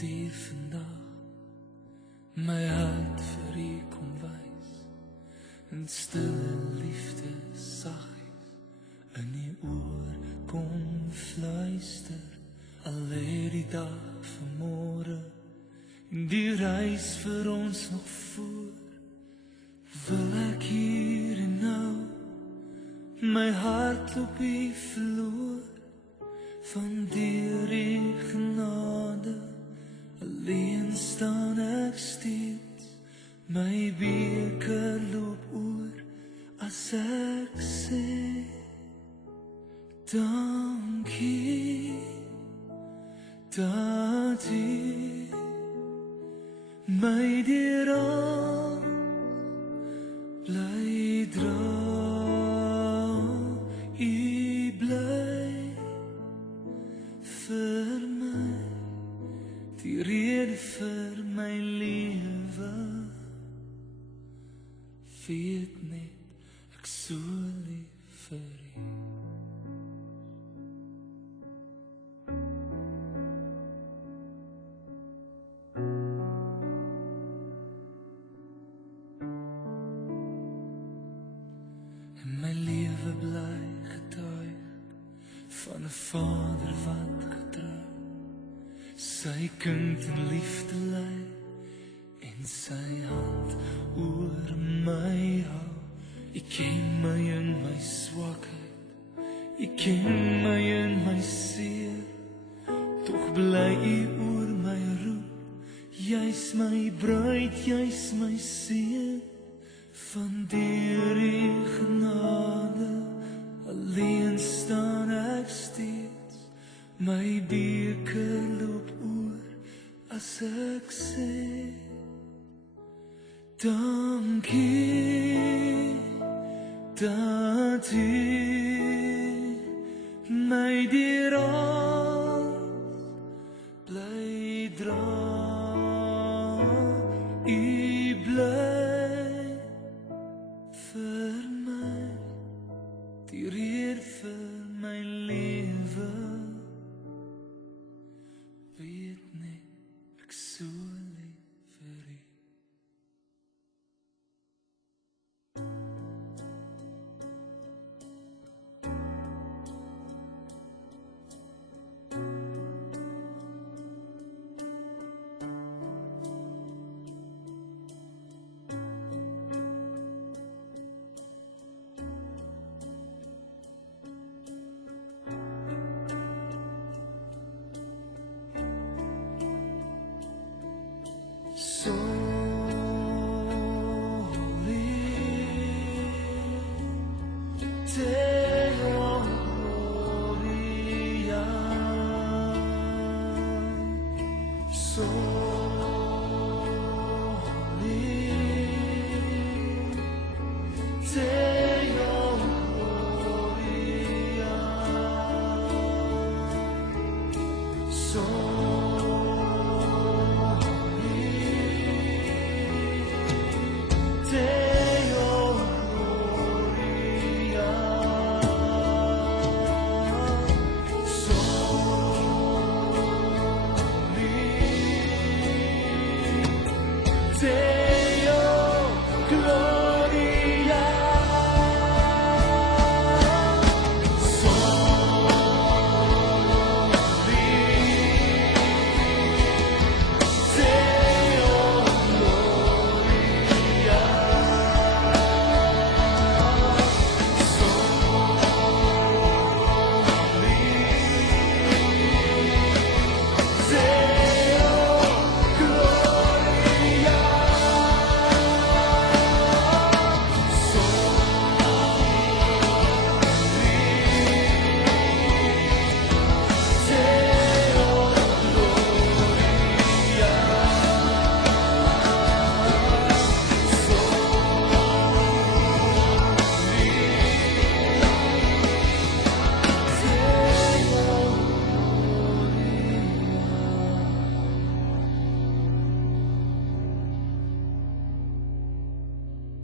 hier vandag my hart vir u kom wys, en stille liefde saggies in die oor kom fluister, al lê die dag van môre en die reis vir ons nog voor, wil ek hier en nou my hart op u verloor, van deur die genade alleen staan ek steeds, my beker loop oor as ek sê dankie dat u my deur al bly dra, u bly vir my die rede vir my lewe, weet net ek so lief vir u. En my lewe bly getuig van 'n Vader wat getrou sy kind in liefde lei en sy hand oor my hou. U ken my in my swakheid, u ken my in my seer, tog bly u oor my roep, jy's my bruid, jy's my seun, van deur u genade alleen staan ek steeds, my beker loop oor as ek sê dankie dat u my deur alles bly dra, u bly vir my die rede vir my lewe, weet net ek so lief vir u. So